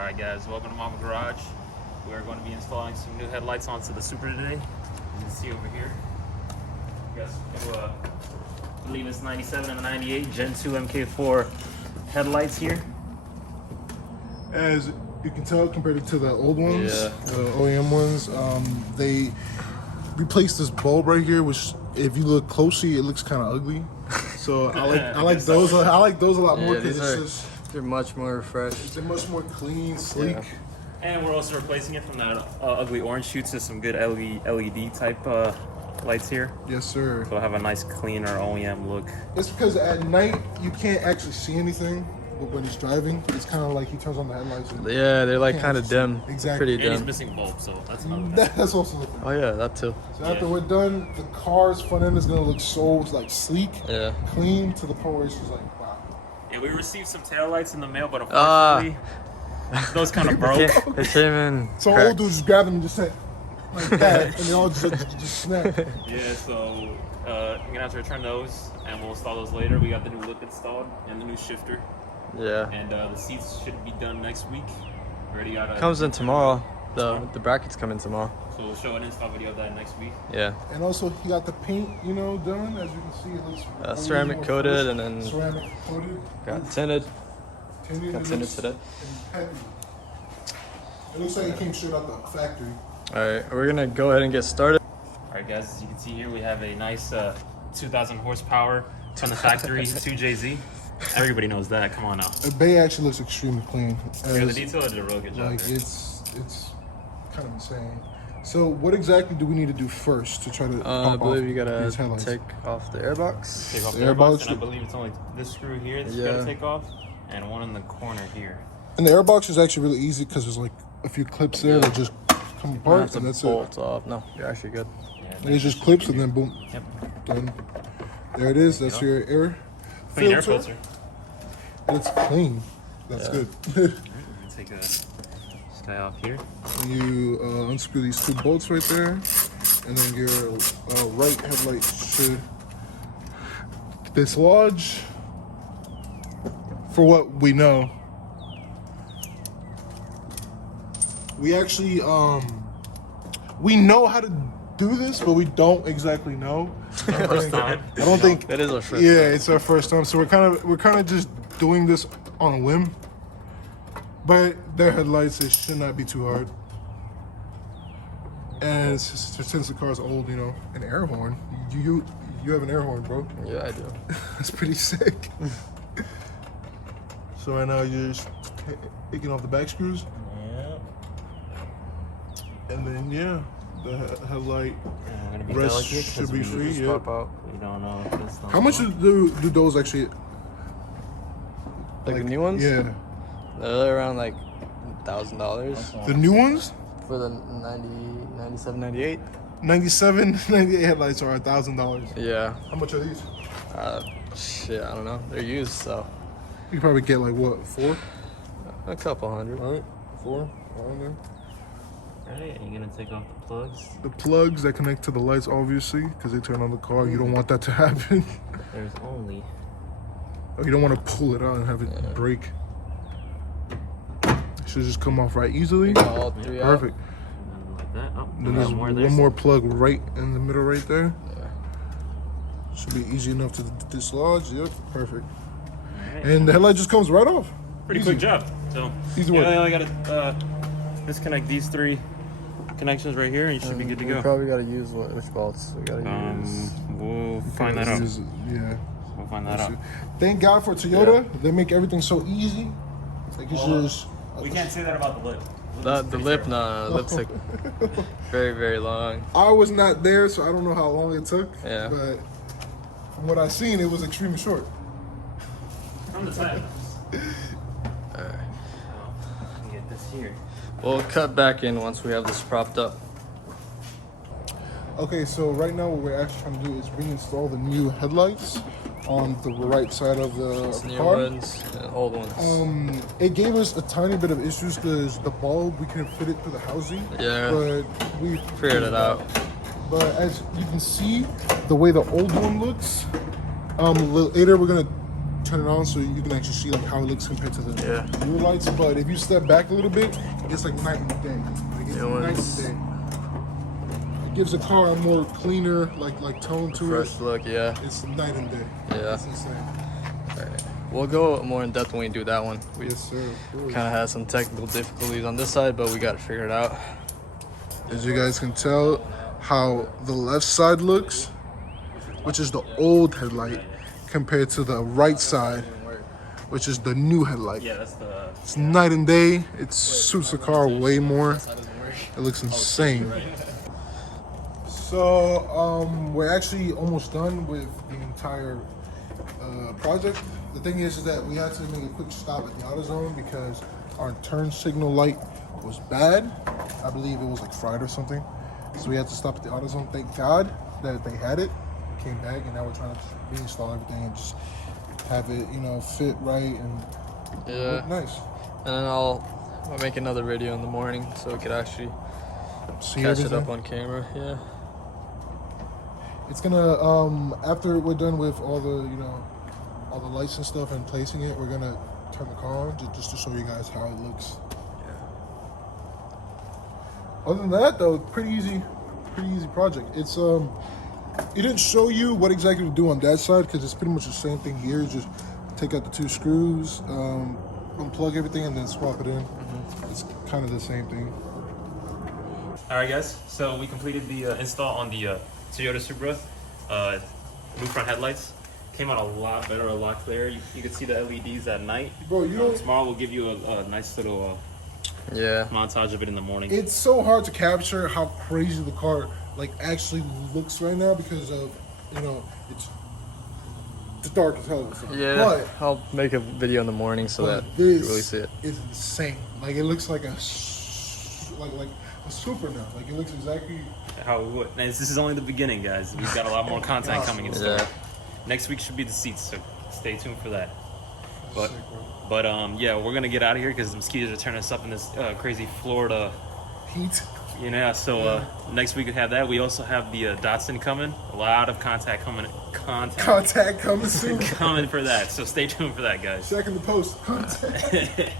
Alright guys, welcome to Mama Garage. We're going to be installing some new headlights onto the Supra today. You can see over here. You guys, I believe it's 97 and 98 Gen 2 MK4 headlights here. As you can tell, compared to the old ones, the OEM ones, they replaced this bulb right here, which if you look closely, it looks kind of ugly. So I like those. I like those a lot more because they're much more refreshed. They're much more clean, sleek. Yeah. And we're also replacing it from that ugly orange shoot to some good LED type lights here. Yes, sir. So we'll have a nice cleaner OEM look. It's because at night you can't actually see anything, but when he's driving, it's kind of like he turns on the headlights. And Yeah, they're like kind of dim. Exactly. Pretty And dim. he's missing a bulb, so that's another thing. That's also the thing. Oh yeah, that too. So after we're done, the car's front end is gonna look so like sleek, Yeah. clean to the point where it's just like wow. Yeah, we received some taillights in the mail, but unfortunately, those kind of broke. It came in. So cracked. old dude just grabbed them and just said like that, and they all just snapped. Yeah, so you're gonna have to return those, and we'll install those later. We got the new lip installed and the new shifter, Yeah. and the seats should be done next week. We already got Comes in tomorrow. The brackets come in tomorrow. So we'll show an install video of that next week. Yeah. And also he got the paint, done. As you can see, it looks Ceramic more coated fresh. and then ceramic coated. got tinted. Tinted, Got it tinted looks today. heavy. It looks like it came straight out the factory. All right, we're gonna go ahead and get started. All right, guys, as you can see here, we have a nice 2,000 horsepower from the factory 2JZ. Everybody knows that. Come on now. The bay actually looks extremely clean. Yeah, the As, detail did a real good job. like There. it's kind of insane. So what exactly do we need to do first to try to I pop believe off you gotta these headlights? take off the airbox. Take off The the airbox, airbox- and I believe it's only this screw here that you gotta Yeah. take off, and one in the corner here. And the airbox is actually really easy because there's like a few clips there that just come You don't apart, have to and that's bolt off. No, you're actually good. Yeah, it. It's just clips, and then boom, Yep. done. There it is. That's your air Clean air filter. And it's clean. That's Yeah. good. We're gonna take this guy off here. You unscrew these two bolts right there, and then your right headlight should dislodge. For what we know, we actually we know how to do this, but we don't exactly know. First time. I don't think. That is our first. Yeah, it's our first time, so we're kind of just doing this on a whim. But their headlights, it should not be too hard. And since the car's old, an air horn. You have an air horn, bro. Yeah, I do. That's pretty sick. So right now you're just taking off the back screws, Yeah. and then the headlight We're gonna be rest delicate should 'cause be we free. Just Yeah. pop out. We don't know if it's not. How much do those actually? Like the new ones? Yeah, They're around like $1,000 the new ones. for the 90, 97, 98. 97, 98 headlights are $1,000. Yeah. How much are these? Shit, I don't know. They're used, so You probably get like what, 4? a couple hundred. Right, 4. I don't know. Alright, and you're gonna take off the plugs. The plugs that connect to the lights, obviously, because they turn on the car. You don't want that to happen. There's only. Or you don't want to pull it out and have it break. It should just come off right easily. All three out. Perfect. And like that. Oh, Then we there's got more one there. more plug right in the middle right there. Yeah. Should be easy enough to dislodge. Yep, perfect. Alright. And the headlight just comes right off. Pretty Easy. quick job. So Easy yeah, work. I only gotta disconnect these 3 connections right here, and you should be good to We go. probably gotta use which bolts? We gotta use. We'll find that out. Yeah. We'll find that out. Thank God for Toyota. They make everything so easy. Like it's just. We can't say that about the lip. The lip, no, the lip's like very, very long. I was not there, so I don't know how long it took. Yeah. But from what I've seen, it was extremely short. From the side. Alright. Let me get this here. We'll cut back in once we have this propped up. Okay, so right now what we're actually trying to do is reinstall the new headlights on the right side of the New car. ones and old ones. It gave us a tiny bit of issues because the bulb, we couldn't fit it through the housing. Yeah. But we Figured it out. But as you can see, the way the old one looks, later we're gonna turn it on so you can actually see like how it looks compared to the Yeah. newer lights. But if you step back a little bit, it's like night and day. Like it's Yeah, night it's- and day. It gives the car a more cleaner like tone to Fresh it. look, yeah. It's night and day. Yeah. It's insane. We'll go more in depth when we do that one. We Yes, sir. Of course. kind of had some technical difficulties on this side, but we got to figure it out. As you guys can tell, how the left side looks, which is the old headlight, compared to the right side, which is the new headlight. Yeah, that's the. It's night and day. It suits the car way more. It looks insane. So we're actually almost done with the entire project. The thing is that we had to make a quick stop at the AutoZone because our turn signal light was bad. I believe it was like fried or something. So we had to stop at the AutoZone. Thank God that they had it. Came back, and now we're trying to reinstall everything and just have it, you know, fit right and Yeah. look nice. And then I'll make another video in the morning so we could actually See catch it everything? up on camera. Yeah. It's gonna after we're done with all the, you know, all the lights and stuff and placing it, we're gonna turn the car on just to show you guys how it looks. Other than that, though, pretty easy project. It's it didn't show you what exactly to do on that side because it's pretty much the same thing here. Just take out the two screws, unplug everything, and then swap it in. It's kind of the same thing. All right, guys. So we completed the install on the Toyota Supra. New front headlights. Came out a lot better, a lot clearer. You can see the LEDs at night. Bro, you know, Tomorrow we'll give you a nice little Yeah. montage of it in the morning. it's so hard to capture how crazy the car like actually looks right now because of, you know, it's dark as hell. So. Yeah. But I'll make a video in the morning so that But you this really see it. is insane. Like it looks like a like a Supra now. Like it looks exactly. How we would. And this is only the beginning, guys. We've got a lot more content coming in store. Yeah. Next week should be the seats, so stay tuned for that. But Sick, bro. yeah, we're gonna get out of here because the mosquitoes are turning us up in this crazy Florida. Heat. You know, so next week we have that. We also have the Datsun coming. A lot of contact coming Contact coming soon. coming for that. So stay tuned for that, guys. Second the post. Contact.